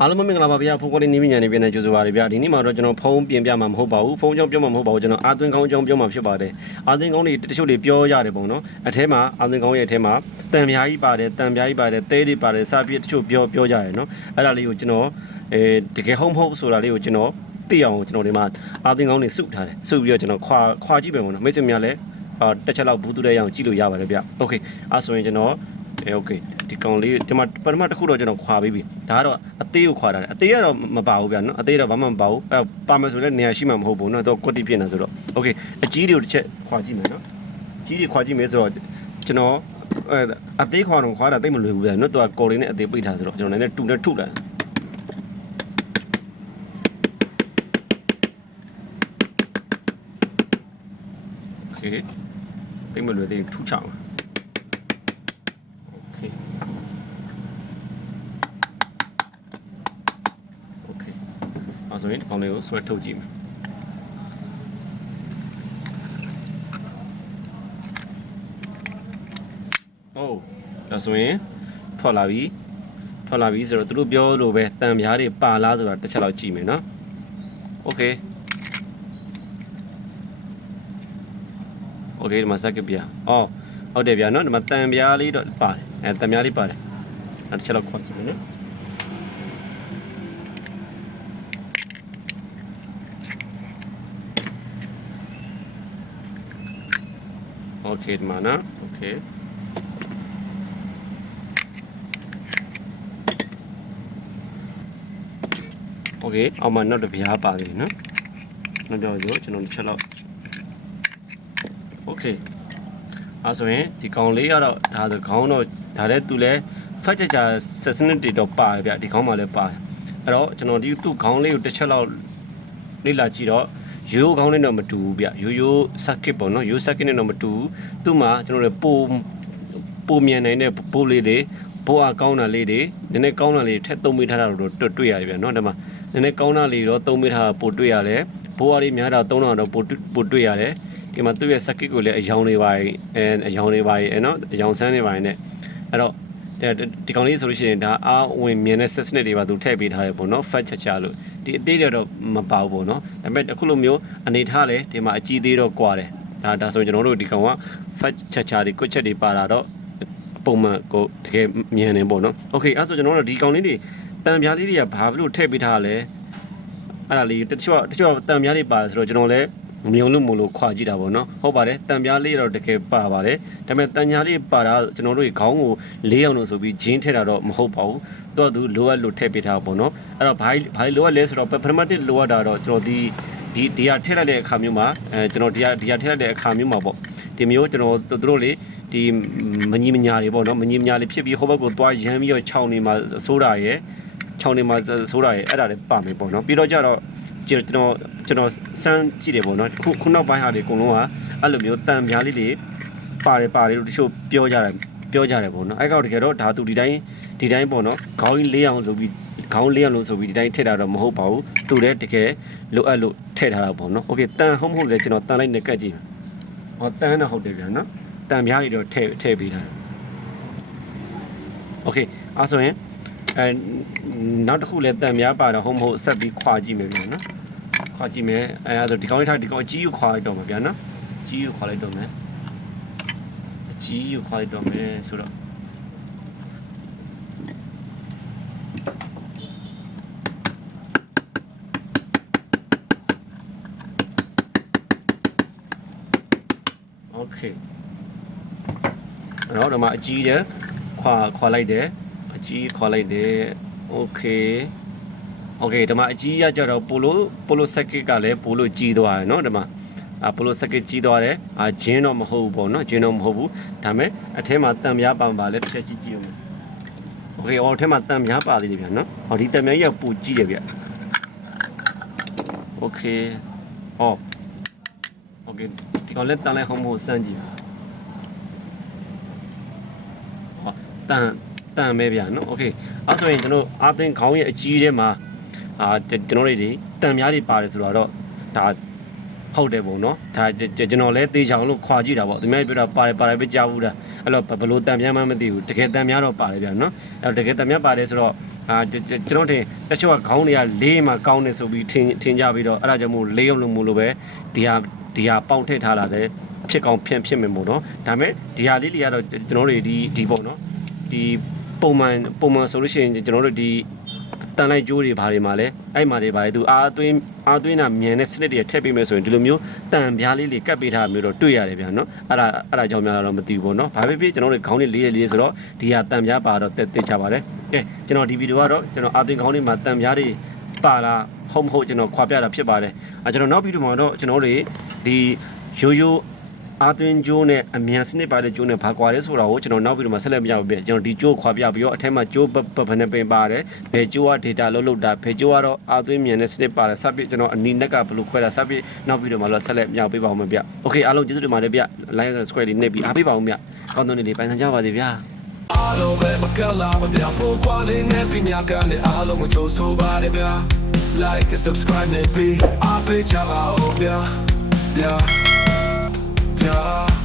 အားလုံးပဲမင်္ဂလာပါဗျာဖုန်းကောလေးနေမြညာနေပြန်နေကြိုဆိုပါရဗျာဒီနေ့မှာတော့ကျွန်တော်ဖုန်းပြင်ပြမှာမဟုတ်ပါဘူးဖုန်းကြောင့်ပြောမှာမဟုတ်ပါဘူးကျွန်တော်အာသွင်းကောင်းကြောင့်ပြောမှာဖြစ်ပါတယ်အာသွင်းကောင်းတွေတချို့တွေပြောရတယ်ပုံနော်အထဲမှာအာသွင်းကောင်းရဲ့အထဲမှာတန်ပြားကြီးပါတယ်တန်ပြားကြီးပါတယ်တဲတွေပါတယ်စပြည့်တချို့ပြောပြောကြရတယ်နော်အဲ့ဒါလေးကိုကျွန်တော်အဲတကယ်ဟုတ်မဟုတ်ဆိုတာလေးကိုကျွန်တော်သိအောင်ကျွန်တော်ဒီမှာအာသွင်းကောင်းတွေစုထားတယ်စုပြီးတော့ကျွန်တော်ခွာခွာကြည့်ပဲပုံနော်မိတ်ဆွေများလည်းအာတစ်ချက်လောက်ဘူးတူတဲ့ရအောင်ကြည့်လို့ရပါတယ်ဗျโอเคအဲ့ဆိုရင်ကျွန်တော် အဲโอเคဒီကောင်လေးဒီမှာပထမတစ်ခုတော့ကျွန်တော်ခွာပြီးပြီဒါကတော့အသေးကိုခွာတာတယ်အသေးကတော့မပါဘူးဗျာနော်အသေးတော့ဘာမှမပါဘူးအဲပါမယ်ဆိုလည်းနေရာရှိမှမဟုတ်ဘူးနော်တော့ကွက်တိဖြစ်နေဆိုတော့โอเคအကြီးတွေကိုတစ်ချက်ခွာကြည့်မယ်နော်အကြီးတွေခွာကြည့်မယ်ဆိုတော့ကျွန်တော်အဲအသေးခွာတော့ခွာတာတိတ်မလွယ်ဘူးဗျာနော်သူကကော်လေးနဲ့အသေးပိတ်ထားဆိုတော့ကျွန်တော်လည်းတူနဲ့ထုလိုက်โอเคတိတ်မလွယ်သေးဘူးထုချအောင် အဲ့ဆိုရင်ဒီကောင်လေးကိုဆွဲထုတ်ကြည့်မယ်ဟုတ်ဒါဆိုရင်ထွက်လာပြီထွက်လာပြီဆိုတော့သူတို့ပြောလို့ပဲတန်ပြားတွေပါလားဆိုတာတစ်ချက်လောက်ကြည့်မယ်နော်โอเคโอเคဒီမှာစက်ကပြအော်ဟုတ်တယ်ဗျာနော်ဒီမှာတန်ပြားလေးတော့ပါတယ်အဲတန်ပြားလေးပါတယ်အဲ့တစ်ချက်လောက်ခွတ်ကြည့်မယ်နော် โอเคဒီမှာနော်โอเคโอเคအောင်မနောက်တစ်ပြားပါသေးတယ်နော်နောက်တော့ဆိုကျွန်တော်တစ်ချက်လောက်โอเคအဲဆိုရင်ဒီကောင်လေးကတော့ဒါဆိုခေါင်းတော့ဒါလည်းသူလည်းဖတ်ကြကြဆက်စနစ်တွေတော့ပါတယ်ဗျဒီခေါင်းမှာလည်းပါတယ်အဲ့တော့ကျွန်တော်ဒီသူ့ခေါင်းလေးကိုတစ်ချက်လောက်လေ့လာကြည့်တော့ ရိုးရိုးခေါင်းလေးတော့မတူဘူးဗျရိုးရိုး circuit ပေါ့နော်ရိုး circuit နဲ့တော့မတူဘူးသူ့မှာကျွန်တော်တို့ပိုပိုမြန်နိုင်တဲ့ပိုးလေးတွေပိုးအားကောင်းတာလေးတွေနည်းနည်းကောင်းတာလေးထက်သုံးပေးထားတာတော့တွေ့တွေ့ရတယ်ဗျနော်ဒီမှာနည်းနည်းကောင်းတာလေးတော့သုံးပေးထားတာပို့တွေ့ရတယ်ဘိုးအားလေးများတာသုံးတာတော့ပို့ပို့တွေ့ရတယ်ဒီမှာသူ့ရဲ့ circuit ကိုလည်းအယောင်တွေပါအဲအယောင်တွေပါအဲနော်အယောင်ဆန်းတွေပါနဲ့အဲ့တော့ ဒီကောင်လေးဆိုလို့ရှိရင်ဒါအာဝင်မြင်တဲ့ sensitive တွေပါသူထည့်ပေးထားတယ်ပေါ့နော် fact check ချလို့ဒီအသေးတော့မပါဘူးပေါ့နော်ဒါပေမဲ့အခုလိုမျိုးအနေထားလဲဒီမှာအကြီးသေးတော့ကွာတယ်ဒါဒါဆိုကျွန်တော်တို့ဒီကောင်က fact check ချတွေ quick check တွေပါလာတော့ပုံမှန်ကိုတကယ်မြန်နေပေါ့နော် okay အဲ့ဆိုကျွန်တော်တို့ဒီကောင်လေးတွေတံပြားလေးတွေကဘာလို့ထည့်ပေးထားတာလဲအဲ့ဒါလေးတချို့တချို့တံပြားတွေပါတယ်ဆိုတော့ကျွန်တော်လည်း မြုံလို့မလို့ခွာကြည့်တာပေါ့နော်ဟုတ်ပါတယ်တန်ပြားလေးတော့တကယ်ပါပါတယ်ဒါပေမဲ့တန်ညာလေးပါတာကျွန်တော်တို့ခေါင်းကို၄အောင်လို့ဆိုပြီးဂျင်းထည့်တာတော့မဟုတ်ပါဘူးတော့သူလိုအပ်လို့ထည့်ပေးထားပေါ့နော်အဲ့တော့ဘာဘာလိုအပ်လဲဆိုတော့ပထမတစ်လိုအပ်တာတော့ကျွန်တော်ဒီဒီဒီဟာထည့်လိုက်တဲ့အခါမျိုးမှာအဲကျွန်တော်ဒီဟာဒီဟာထည့်လိုက်တဲ့အခါမျိုးမှာပေါ့ဒီမျိုးကျွန်တော်တို့တို့လေဒီမညီမညာတွေပေါ့နော်မညီမညာလေးဖြစ်ပြီးဟိုဘက်ကိုသွားရမ်းပြီးတော့ခြောင်နေမှာဆိုးတာရယ်ခြောင်နေမှာဆိုးတာရယ်အဲ့ဒါလည်းပါမယ်ပေါ့နော်ပြီးတော့ကြတော့ ကျွန်တော်ကျွန်တော်စမ်းကြည့်တယ်ပေါ့နော်ခုခုနောက်ပိုင်းဟာတွေအကုန်လုံးကအဲ့လိုမျိုးတန်ပြားလေးတွေပါတယ်ပါတယ်လို့တချို့ပြောကြတယ်ပြောကြတယ်ပေါ့နော်အဲ့ကောက်တကယ်တော့ဒါသူဒီတိုင်းဒီတိုင်းပေါ့နော်ခေါင်းကြီး၄အောင်ဆိုပြီးခေါင်း၄အောင်လို့ဆိုပြီးဒီတိုင်းထည့်တာတော့မဟုတ်ပါဘူးသူလည်းတကယ်လိုအပ်လို့ထည့်ထားတာပေါ့နော်โอเคတန်ဟုတ်မဟုတ်လဲကျွန်တော်တန်လိုက်နေကတ်ကြည့်ဟောတန်တော့ဟုတ်တယ်ဗျာနော်တန်ပြားတွေတော့ထည့်ထည့်ပေးထားတယ်โอเคအဲ့ဆိုရင်အဲနောက်တစ်ခုလဲတန်ပြားပါတော့ဟုတ်မဟုတ်ဆက်ပြီးခွာကြည့်မယ်ဗျာနော် ခွာကြည့်မယ်အဲအဲ့ဆိုဒီကောင်လေးထားဒီကောင်အကြီးကိုခွာလိုက်တော့မှာဗျာနော်အကြီးကိုခွာလိုက်တော့မယ်အကြီးကိုခွာလိုက်တော့မယ်ဆိုတော့ โอเคအဲ့တော့ဒီမှာအကြီးတယ်ခွာခွာလိုက်တယ်အကြီးခွာလိုက်တယ်โอเค โอเคဒီမှာအကြီးရကြတော့ပိုလိုပိုလိုဆက်ကစ်ကလည်းပိုလိုကြီးသွားတယ်เนาะဒီမှာအပိုလိုဆက်ကစ်ကြီးသွားတယ်အဂျင်းတော့မဟုတ်ဘူးပေါ့เนาะဂျင်းတော့မဟုတ်ဘူးဒါပေမဲ့အထဲမှာတံပြားပါပါလဲတစ်ချက်ကြည့်ကြည့်အောင်โอเคအော်အထဲမှာတံပြားပါသေးတယ်ဗျာเนาะဟောဒီတံပြားကြီးကပူကြီးတယ်ဗျโอเคဟောโอเคဒီကောင်လက်တန်လိုက်ဟောမို့စမ်းကြည့်ဟောတန်တန်ပဲဗျာเนาะโอเคအဲ့ဆိုရင်ကျွန်တော်အာသင်ခေါင်းရဲ့အကြီးထဲမှာ အာကျွန်တော်တို့တွေတန်များတွေပါတယ်ဆိုတော့ဒါဟုတ်တယ်ပေါ့နော်ဒါကျွန်တော်လည်းတေချောင်လို့ခွာကြည့်တာပေါ့သူများပြောတာပါတယ်ပါတယ်ပဲကြားဘူးတာအဲ့တော့ဘလို့တန်ပြန်မှမသိဘူးတကယ်တန်များတော့ပါတယ်ဗျာနော်အဲ့တော့တကယ်တန်များပါတယ်ဆိုတော့အာကျွန်တော်ထင်တချို့ကခေါင်းတွေကလေးမှကောင်းနေဆိုပြီးထင်ထင်ကြပြီးတော့အဲ့ဒါကြောင့်မို့လေးအောင်လို့မို့လို့ပဲဒီဟာဒီဟာပေါက်ထည့်ထားတာလည်းဖြစ်ကောင်းဖြစ်ဖြစ်မယ်မို့နော်ဒါပေမဲ့ဒီဟာလေးတွေကတော့ကျွန်တော်တို့ဒီဒီပေါ့နော်ဒီပုံမှန်ပုံမှန်ဆိုလို့ရှိရင်ကျွန်တော်တို့ဒီ တန်လိုက်ကြိုးတွေဘာတွေမှာလဲအဲ့မှာတွေဘာတွေသူအာသွင်းအာသွင်းတာမြန်တဲ့စနစ်တွေထည့်ပေးမယ်ဆိုရင်ဒီလိုမျိုးတန်ပြားလေးတွေကတ်ပေးထားမျိုးတော့တွေ့ရတယ်ဗျာနော်အဲ့ဒါအဲ့ဒါကြောင့်များတော့မသိဘူးပေါ့နော်ဘာဖြစ်ဖြစ်ကျွန်တော်တို့ခေါင်းလေးလေးလေးဆိုတော့ဒီဟာတန်ပြားပါတော့တက်တက်ချပါတယ်ကဲကျွန်တော်ဒီဗီဒီယိုကတော့ကျွန်တော်အာသွင်းခေါင်းလေးမှာတန်ပြားတွေပါလားဟုတ်မဟုတ်ကျွန်တော်ခွာပြတာဖြစ်ပါတယ်အဲကျွန်တော်နောက်ဗီဒီယိုမှာတော့ကျွန်တော်တို့ဒီရိုးရိုး အာသွင်းကျိုးနဲ့အမြန်စနစ်ပါတဲ့ကျိုးနဲ့ဘာကွာလဲဆိုတာကိုကျွန်တော်နောက်ဗီဒီယိုမှာဆက်လက်ပြပြပေးကျွန်တော်ဒီကျိုးခွာပြပြီးတော့အထက်မှာကျိုးဘဘနဲ့ပင်ပါတယ်ဘယ်ကျိုးက data လောက်လောက်တာဘယ်ကျိုးကတော့အာသွင်းမြန်တဲ့စနစ်ပါတယ်စပ်ပြကျွန်တော်အနီးနက်ကဘယ်လိုခွဲတာစပ်ပြနောက်ဗီဒီယိုမှာတော့ဆက်လက်မြောက်ပေးပါဦးမယ်ဗျ။ Okay အားလုံးကျေးဇူးတင်ပါတယ်ဗျ။ like and subscribe လေးနှိပ်ပြီးအားပေးပါဦးဗျ။ကောင်းတဲ့နေ့လေးပိုင်ဆိုင်ကြပါစေဗျာ။ All over my girl, I'm a bit of quality, never me, I got it all over your so body, yeah. Like and subscribe, maybe. I'll be your yeah. Yeah. Yeah.